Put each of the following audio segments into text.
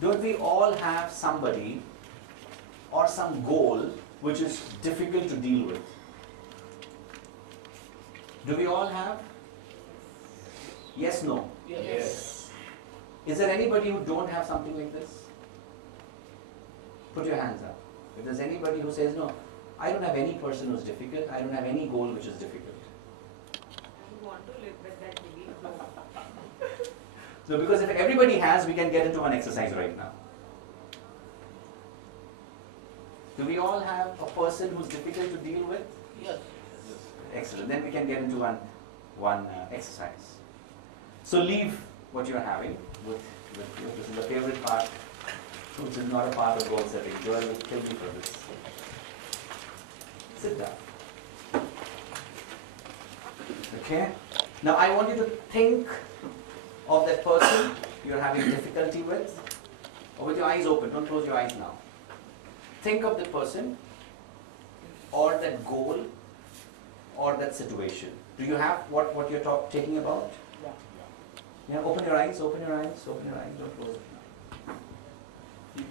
Don't we all have somebody or some goal which is difficult to deal with? Do we all have? Yes, no? Yes. Is there anybody who don't have something like this? Put your hands up. If there's anybody who says, no, I don't have any person who's difficult, I don't have any goal which is difficult. You want to live with that belief? So because if everybody has, we can get into an exercise right now. Do we all have a person who's difficult to deal with? Yes. Excellent. Then we can get into one exercise. So leave what you're having with this is the favorite part, which is not a part of goal setting. Joel will kill me for this. Sit down. Okay? Now I want you to think of that person you're having difficulty with, or with your eyes open. Don't close your eyes now. Think of the person or that goal or that situation. Do you have what you're taking about? Yeah. Open your eyes, open your eyes, open your eyes. Don't close it now.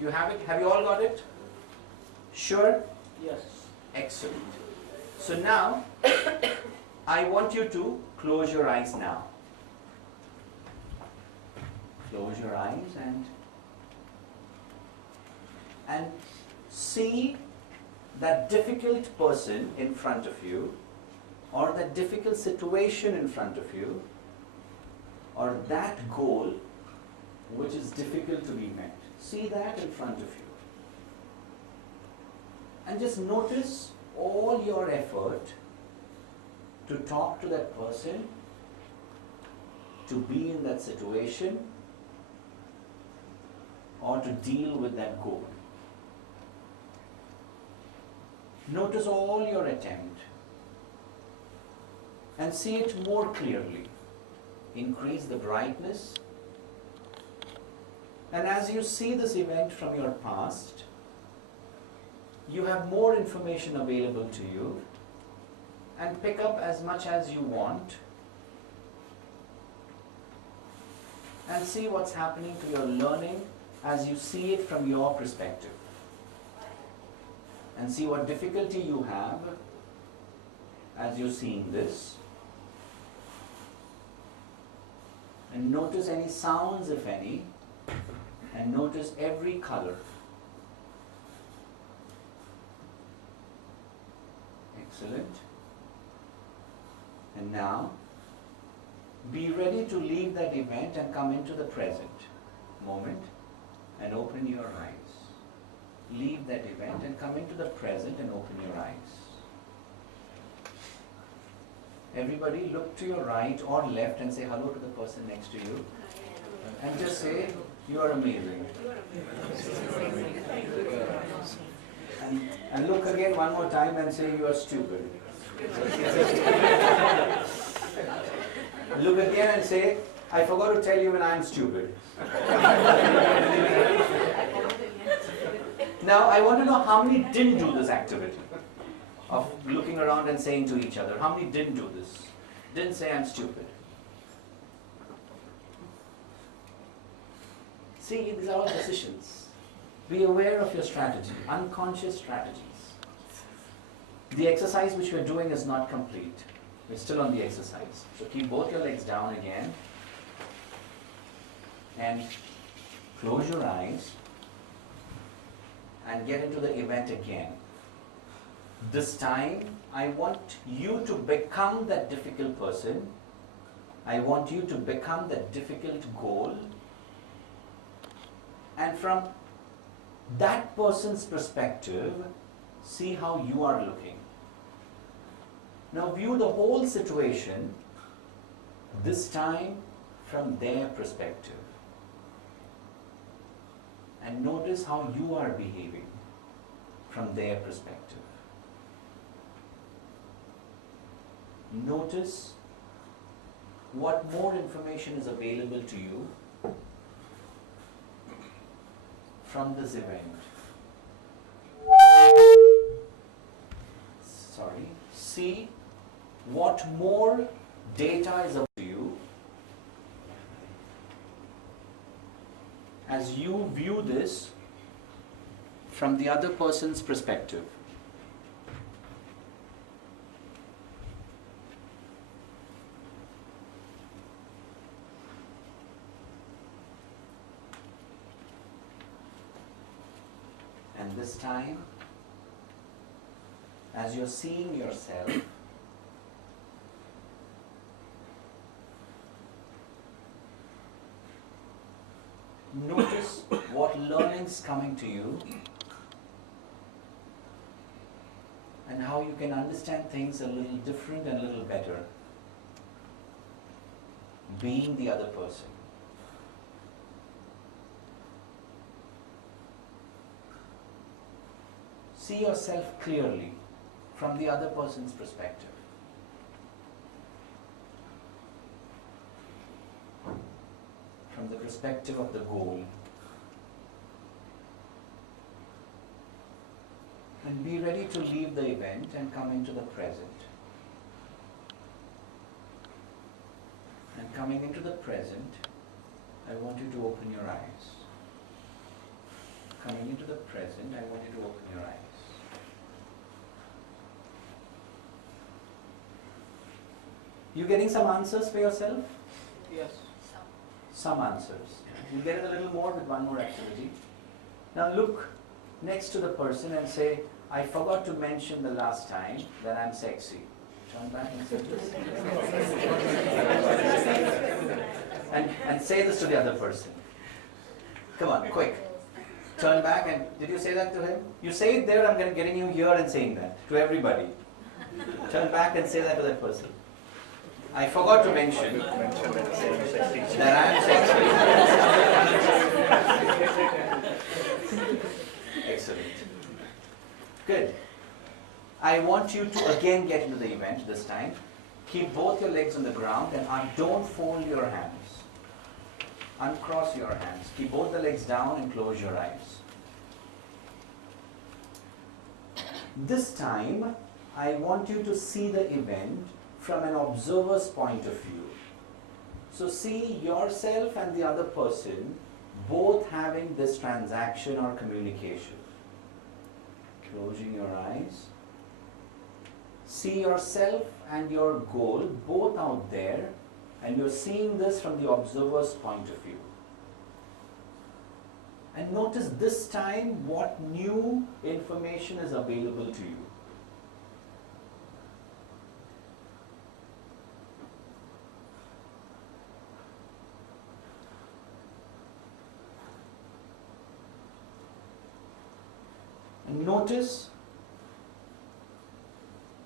You have it? Have you all got it? Sure? Yes. Excellent. So now, I want you to close your eyes now. Close your eyes and see that difficult person in front of you, or that difficult situation in front of you, or that goal which is difficult to be met. See that in front of you. And just notice all your effort to talk to that person, to be in that situation, or to deal with that goal. Notice all your attempt and see it more clearly. Increase the brightness. And as you see this event from your past, you have more information available to you, and pick up as much as you want and see what's happening to your learning as you see it from your perspective. And see what difficulty you have as you're seeing this. And notice any sounds, if any, and notice every color. Excellent. And now, be ready to leave that event and come into the present moment and open your eyes. Leave that event and come into the present and open your eyes. Everybody look to your right or left and say hello to the person next to you. And just say, you are amazing. And look again one more time and say, you are stupid. Look again and say, I forgot to tell you when I am stupid. Now, I want to know how many didn't do this activity of looking around and saying to each other. How many didn't do this? Didn't say I'm stupid. See, these are all decisions. Be aware of your strategy, unconscious strategies. The exercise which we're doing is not complete. We're still on the exercise. So keep both your legs down again and close your eyes and get into the event again. This time, I want you to become that difficult person. I want you to become that difficult goal. And from that person's perspective, see how you are looking. Now view the whole situation, this time from their perspective. And notice how you are behaving from their perspective. Notice what more information is available to you from this event. See what more data is available to you as you view this from the other person's perspective. And this time, as you're seeing yourself, notice what learning's coming to you and how you can understand things a little different and a little better, being the other person. See yourself clearly from the other person's perspective. From the perspective of the goal. And be ready to leave the event and come into the present. And coming into the present, I want you to open your eyes. Coming into the present, I want you to open your eyes. You getting some answers for yourself? Yes. Some answers. You get it a little more with one more activity. Now look next to the person and say, I forgot to mention the last time that I'm sexy. Turn back and say this. and say this to the other person. Come on, quick. Turn back and, did you say that to him? You say it there, I'm getting you here and saying that to everybody. Turn back and say that to that person. I forgot to mention that I'm sexy. Excellent. Good. I want you to again get into the event this time. Keep both your legs on the ground and don't fold your hands. Uncross your hands. Keep both the legs down and close your eyes. This time, I want you to see the event from an observer's point of view. So see yourself and the other person both having this transaction or communication. Closing your eyes. See yourself and your goal both out there, and you're seeing this from the observer's point of view. And notice this time what new information is available to you. And notice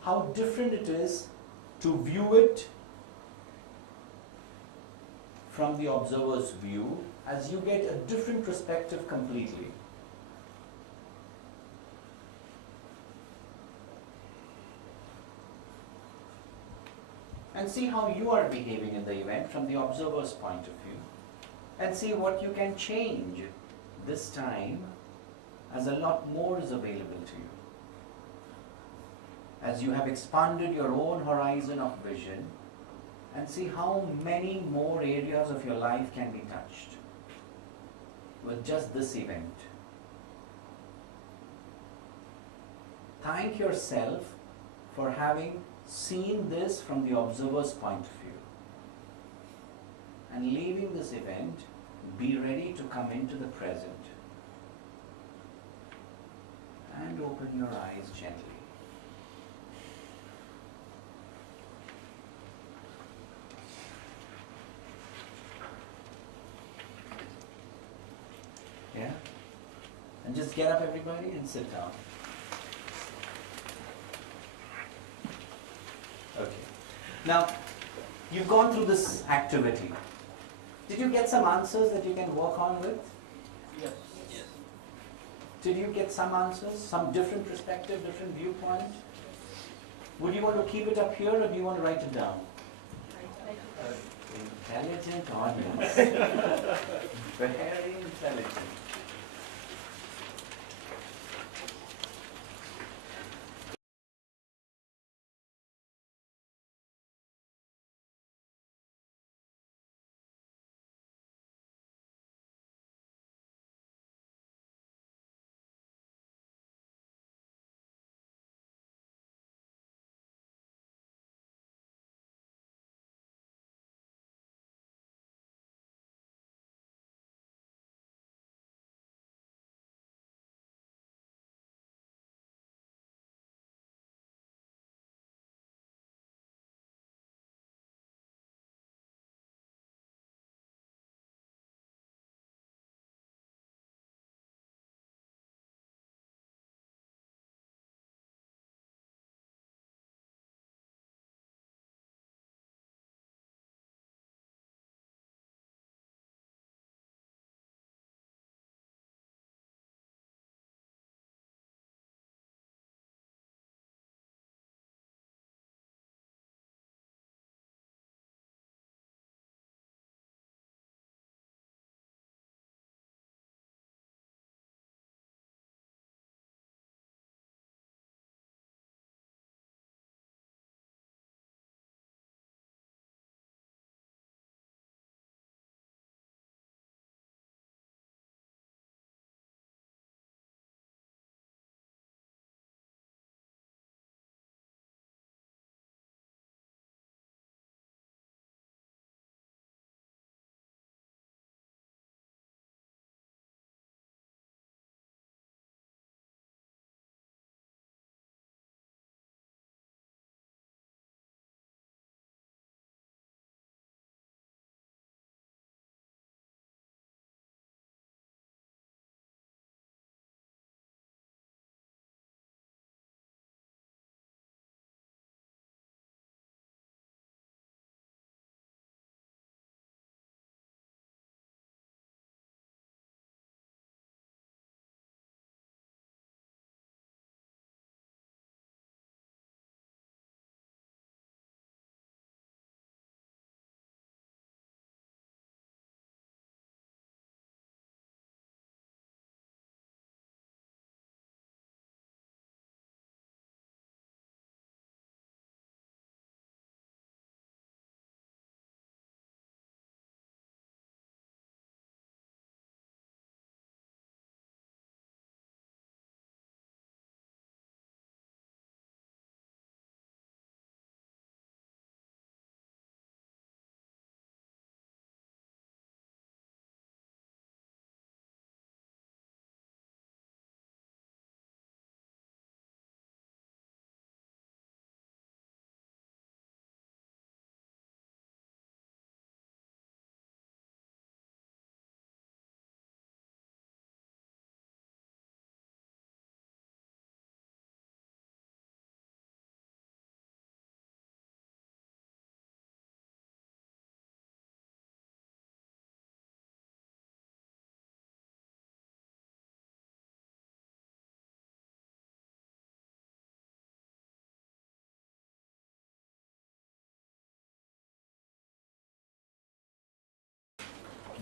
how different it is to view it from the observer's view, as you get a different perspective completely. And see how you are behaving in the event from the observer's point of view. And see what you can change this time, as a lot more is available to you. As you have expanded your own horizon of vision, and see how many more areas of your life can be touched with just this event. Thank yourself for having seen this from the observer's point of view. And leaving this event, be ready to come into the present. And open your eyes gently. Yeah? And just get up, everybody, and sit down. Okay. Now, you've gone through this activity. Did you get some answers that you can work on with? Yes. Did you get some answers? Some different perspective, different viewpoint? Would you want to keep it up here, or do you want to write it down? Intelligent audience. Very intelligent.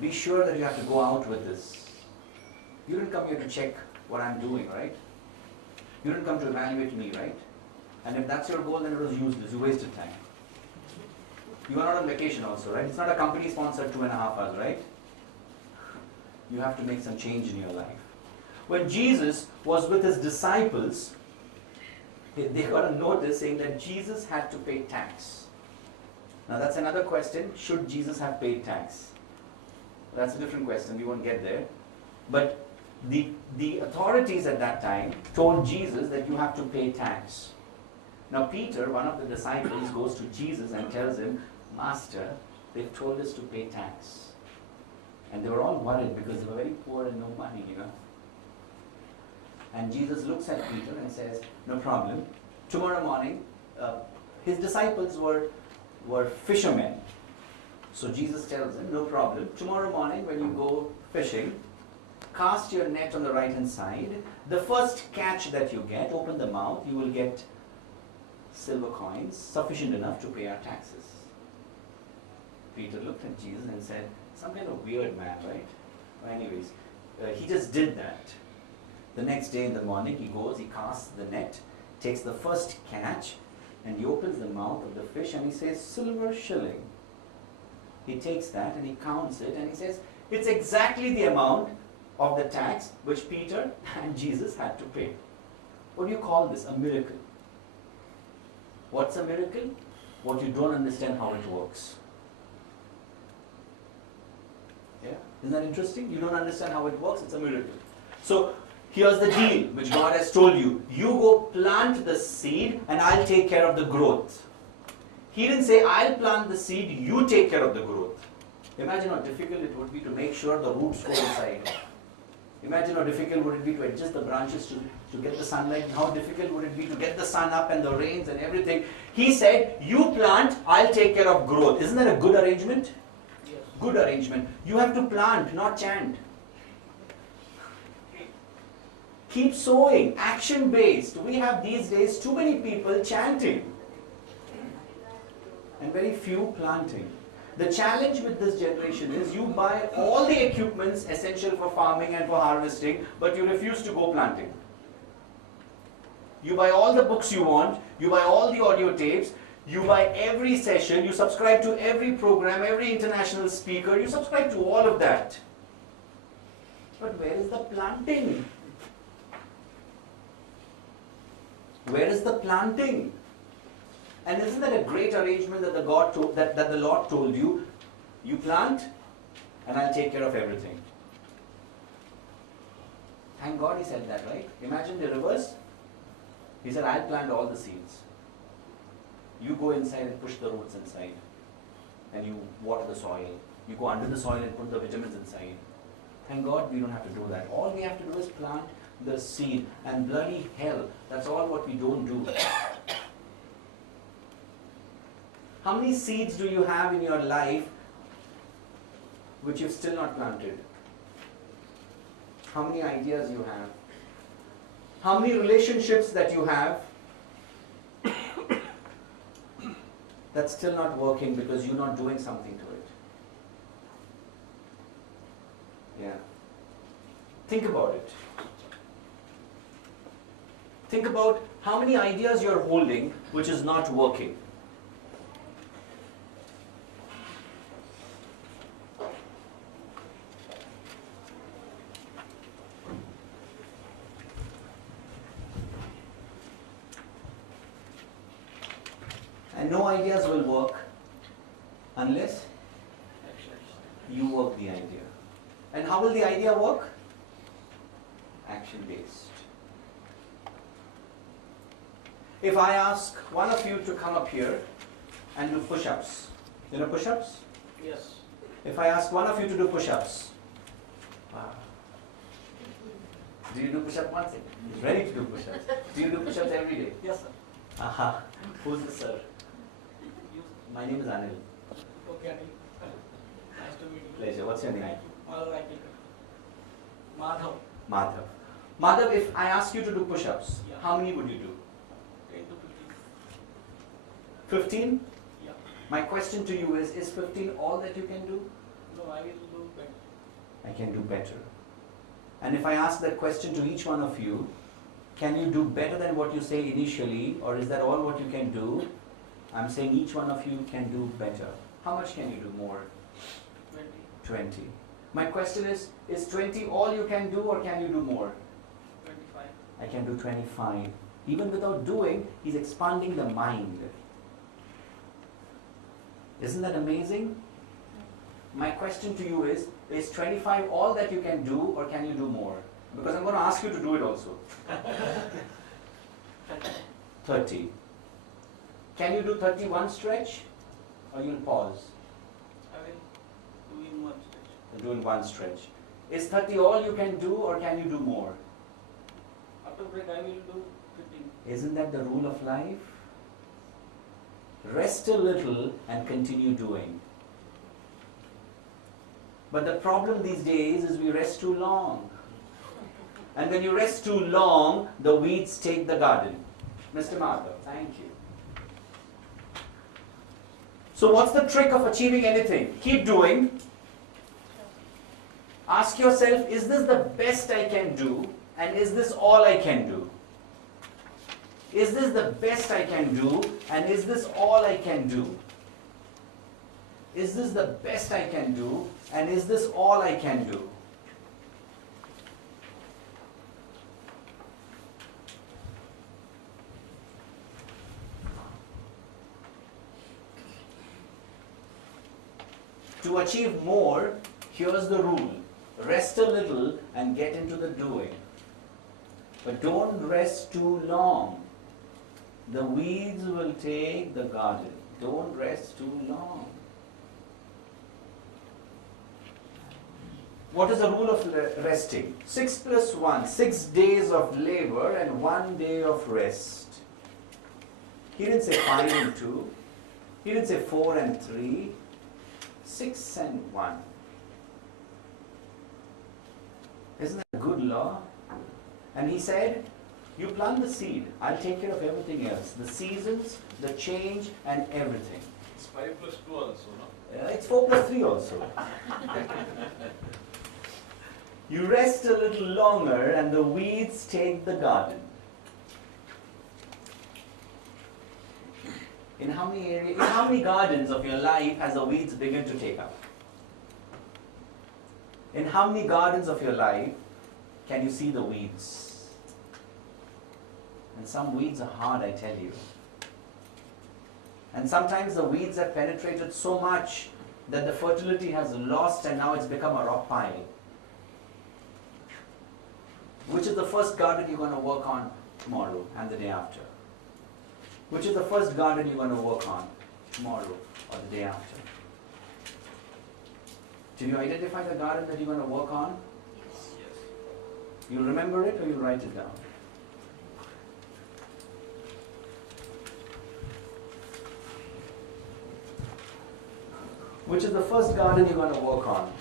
be sure that you have to go out with this. You didn't come here to check what I'm doing, right? You didn't come to evaluate me, right? And if that's your goal, then it was useless. You wasted time. You are not on vacation also, right? It's not a company sponsored 2.5 hours, right? You have to make some change in your life. When Jesus was with his disciples, they got a notice saying that Jesus had to pay tax. Now that's another question. Should Jesus have paid tax? That's a different question. We won't get there. But the authorities at that time told Jesus that you have to pay tax. Now Peter, one of the disciples, goes to Jesus and tells him, Master, they've told us to pay tax. And they were all worried because they were very poor and no money, And Jesus looks at Peter and says, no problem. Tomorrow morning, his disciples were fishermen. So Jesus tells him, no problem. Tomorrow morning when you go fishing, cast your net on the right hand side. The first catch that you get, open the mouth, you will get silver coins, sufficient enough to pay our taxes. Peter looked at Jesus and said, some kind of weird man, right? Well, anyways, he just did that. The next day in the morning, he goes, he casts the net, takes the first catch, and he opens the mouth of the fish and he says, silver shilling. He takes that and he counts it and he says, it's exactly the amount of the tax which Peter and Jesus had to pay. What do you call this? A miracle. What's a miracle? What you don't understand how it works. Yeah? Isn't that interesting? You don't understand how it works, it's a miracle. So, here's the deal which God has told you. You go plant the seed and I'll take care of the growth. He didn't say, I'll plant the seed, you take care of the growth. Imagine how difficult it would be to make sure the roots go inside. Imagine how difficult would it be to adjust the branches to get the sunlight, and how difficult would it be to get the sun up and the rains and everything. He said, you plant, I'll take care of growth. Isn't that a good arrangement? Yes. Good arrangement. You have to plant, not chant. Keep sowing, action-based. We have these days too many people chanting and very few planting. The challenge with this generation is you buy all the equipments essential for farming and for harvesting, but you refuse to go planting. You buy all the books you want, you buy all the audio tapes, you buy every session, you subscribe to every program, every international speaker, you subscribe to all of that. But where is the planting? Where is the planting? And isn't that a great arrangement that the Lord told you? You plant, and I'll take care of everything. Thank God he said that, right? Imagine the reverse. He said, I'll plant all the seeds. You go inside and push the roots inside. And you water the soil. You go under the soil and put the vitamins inside. Thank God we don't have to do that. All we have to do is plant the seed. And bloody hell, that's all what we don't do. How many seeds do you have in your life which you've still not planted? How many ideas you have? How many relationships that you have that's still not working because you're not doing something to it? Yeah. Think about it. Think about how many ideas you're holding which is not working. And no ideas will work unless you work the idea. And how will the idea work? Action-based. If I ask one of you to come up here and do push-ups, you know push-ups? Yes. If I ask one of you to do push-ups, do you do push-ups once? He's ready to do push-ups. Do you do push-ups every day? Yes, sir. Aha. Who's the sir? You. My name is Anil. Okay, Anil. Nice to meet you. Pleasure. What's your name? All right. Madhav. Madhav. Madhav, if I ask you to do push-ups, Yeah. how many would you do? 10 to 15. 15? Yeah. My question to you is 15 all that you can do? No, I will do better. I can do better. And if I ask that question to each one of you, can you do better than what you say initially, or is that all what you can do? I'm saying each one of you can do better. How much can you do more? 20. 20. My question is 20 all you can do, or can you do more? 25. I can do 25. Even without doing, he's expanding the mind. Isn't that amazing? My question to you is 25 all that you can do, or can you do more? Because I'm going to ask you to do it also. 30. Can you do 31 stretch, or you'll pause? I will do in one stretch. You'll do in one stretch. Is 30 all you can do, or can you do more? After break, I will do 15. Isn't that the rule of life? Rest a little and continue doing. But the problem these days is we rest too long. And when you rest too long, the weeds take the garden. Mr. Madhav, thank you. So what's the trick of achieving anything? Keep doing. Ask yourself, is this the best I can do? And is this all I can do? Is this the best I can do? And is this all I can do? Is this the best I can do? And is this all I can do? To achieve more, here's the rule. Rest a little and get into the doing. But don't rest too long. The weeds will take the garden. Don't rest too long. What is the rule of resting? 6 plus 1, 6 days of labor and 1 day of rest. He didn't say 5 and 2. He didn't say 4 and 3. 6 and 1. Isn't that a good law? And he said, you plant the seed, I'll take care of everything else. The seasons, the change, and everything. It's 5 plus 2 also, no? It's 4 plus 3 also. You rest a little longer and the weeds take the garden. In how many gardens of your life has the weeds begun to take up? In how many gardens of your life can you see the weeds? And some weeds are hard, I tell you. And sometimes the weeds have penetrated so much that the fertility has lost and now it's become a rock pile. Which is the first garden you're going to work on tomorrow and the day after? Which is the first garden you're going to work on tomorrow or the day after? Did you identify the garden that you're going to work on? Yes. You'll remember it or you'll write it down? Which is the first garden you're going to work on?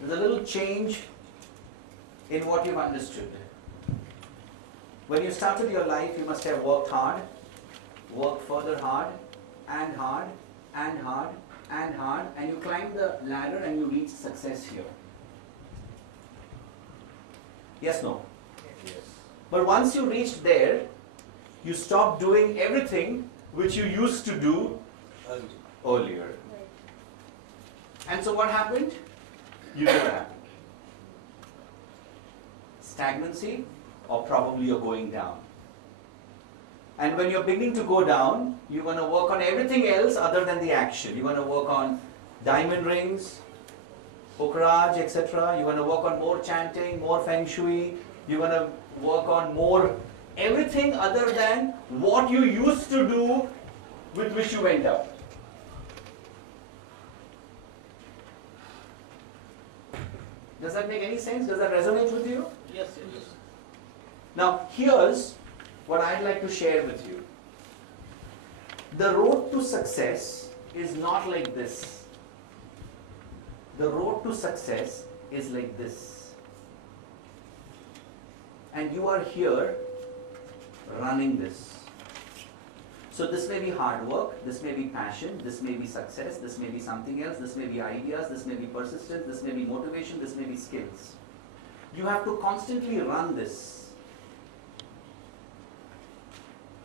There's a little change in what you've understood. When you started your life, you must have worked hard, worked further hard, and hard, and hard, and hard, and you climbed the ladder and you reached success here. Yes, no? Yes. But once you reached there, you stopped doing everything which you used to do earlier. And so what happened? You know what happened. Stagnancy, or probably you're going down. And when you're beginning to go down, you're going to work on everything else other than the action. You're going to work on diamond rings, pokraj, etc. You're going to work on more chanting, more feng shui. You're going to work on more everything other than what you used to do with which you went up. Does that make any sense? Does that resonate with you? Yes, yes. Now, here's what I'd like to share with you. The road to success is not like this. The road to success is like this. And you are here running this. So this may be hard work, this may be passion, this may be success, this may be something else, this may be ideas, this may be persistence, this may be motivation, this may be skills. You have to constantly run this.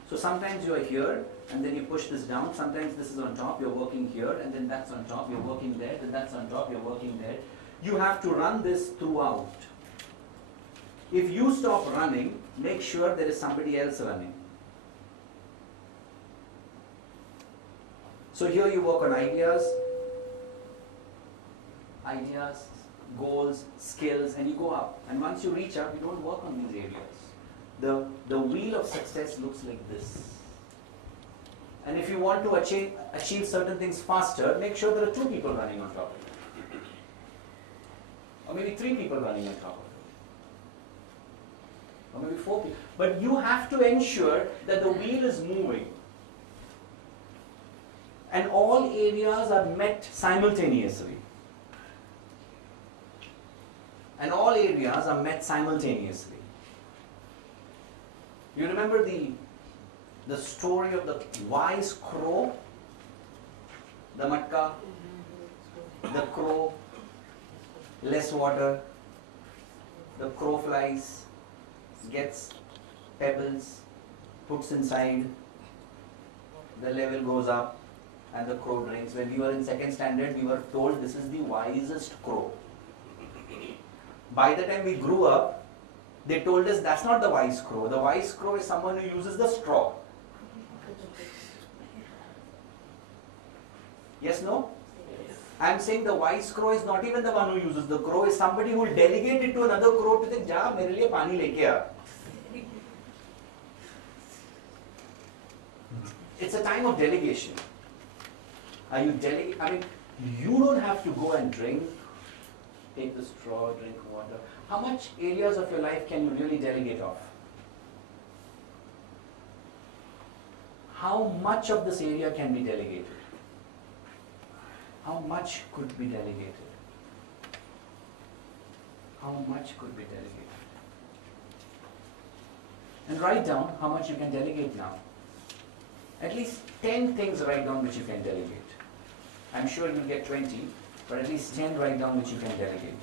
So sometimes you are here and then you push this down, sometimes this is on top, you're working here, and then that's on top, you're working there, then that's on top, you're working there. You have to run this throughout. If you stop running, make sure there is somebody else running. So here you work on ideas, goals, skills, and you go up. And once you reach up, you don't work on these areas. The wheel of success looks like this. And if you want to achieve certain things faster, make sure there are 2 people running on top of it. Or maybe 3 people running on top of it. Or maybe 4 people. But you have to ensure that the wheel is moving. And all areas are met simultaneously. And all areas are met simultaneously. You remember the story of the wise crow? The matka, the crow, less water, the crow flies, gets pebbles, puts inside, the level goes up, and the crow drinks. When we were in 2nd standard, we were told this is the wisest crow. By the time we grew up, they told us that's not the wise crow. The wise crow is someone who uses the straw. Yes, no? Yes. I am saying the wise crow is not even the one who uses the crow, is somebody who will delegate it to another crow to say, "Ja, mere liye pani leke aa." It's a time of delegation. Are you delegating? I mean, you don't have to go and drink, take the straw, drink water. How much areas of your life can you really delegate off? How much of this area can be delegated? How much could be delegated? How much could be delegated? And write down how much you can delegate now. At least 10 things write down which you can delegate. I'm sure you'll get 20, but at least 10 write down which you can delegate.